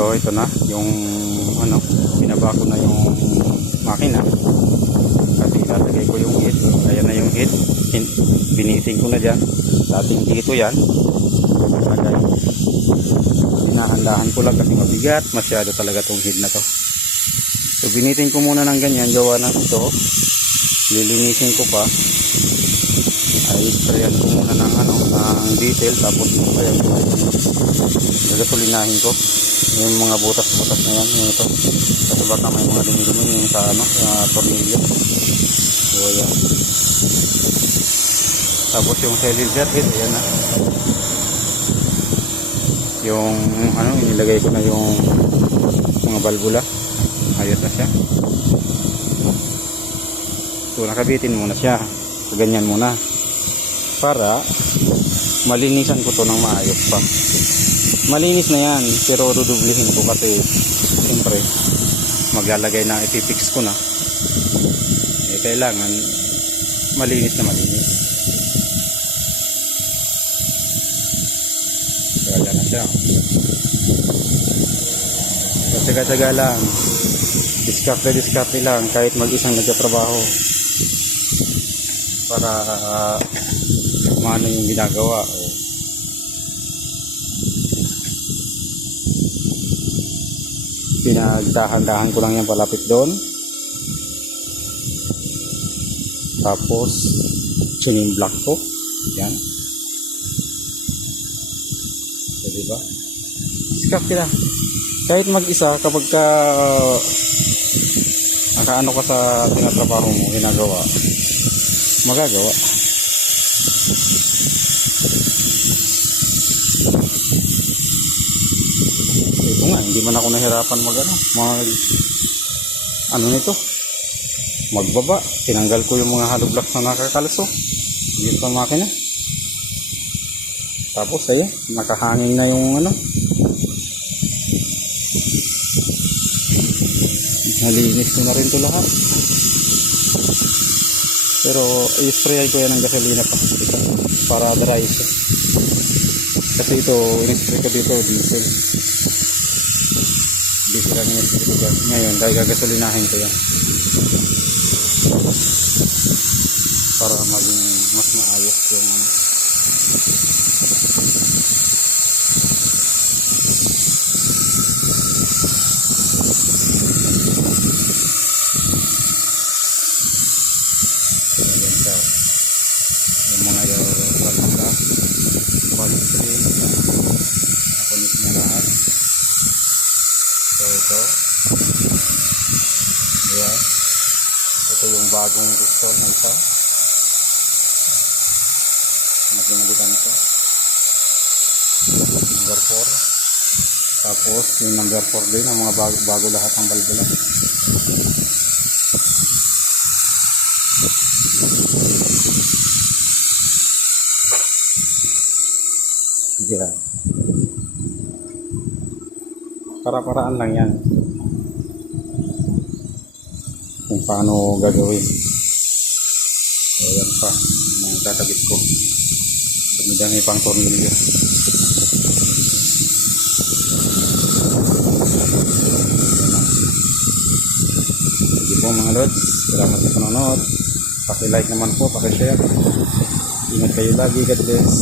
So ito na yung ano, binaba ko na yung makina kasi ilalagay ko yung head. Ayan na yung head, biniting ko na dyan. Dating dito yan lagay. Hinahandahan ko lang kasi mabigat masyado talaga tong head na to. So biniting ko muna ng ganyan, gawa na ito. Lilinisin ko pa, ay sprayan ko muna ng ano, ng detail, tapos sprayan ko gasolinahin ko yung mga butas-butas na yan, yung ito kasi baka may mga dumi-dumi yung sa ano, sa tornilyo. So ayan, tapos yung cylinder head, ayan na yung ano, inilagay ko na yung mga valvula, ayos na siya. So nakabitin muna siya, so ganyan muna para malinisan ko to ng maayos pa. Malinis na yan pero dudublihin ko kasi siyempre maglalagay na, ipipix ko na, eh kailangan malinis na malinis. Kaya na siya, tsaga-tsaga lang, diskarte lang kahit mag-isang nagtatrabaho para maano yung ginagawa. Pinagdahan-dahan ko lang yan palapit doon, tapos sinimblak ko yan. So diba, diskarte lang kahit mag-isa kapag ka nakaano ka sa tinatrabaho mo, ginagawa, magagawa. Ito nga, hindi man ako nahirapan ano nito, magbaba. Tinanggal ko yung mga hollow blocks na nakakalso dito sa makina, tapos ayan, nakahangin na yung ano, nalinis ko na rin ito lahat. Pero i-spray ko yan ng gasolina pa para dry siya, kasi ito in-spray ko dito diesel lang in-spray ko dyan. Ngayon dahil gagasolinahin ko yan para maging mas maayos yung ano. Yung mga pataka, body spray, nakunik na lahat. So ito, ayan, ito yung bagong piston na isa na pinalitan ko, number 4. Tapos yung number 4 din, ang mga bago lahat ng valvula. Yeah. Para-paraan lang yan kung paano gagawin. So yan pa, yung kakabit ko, dami-dami pang tornilyo. Sige po mga lods, salamat sa panonood. Paki-like naman po, paki-share. Ingat kayo lagi, God bless.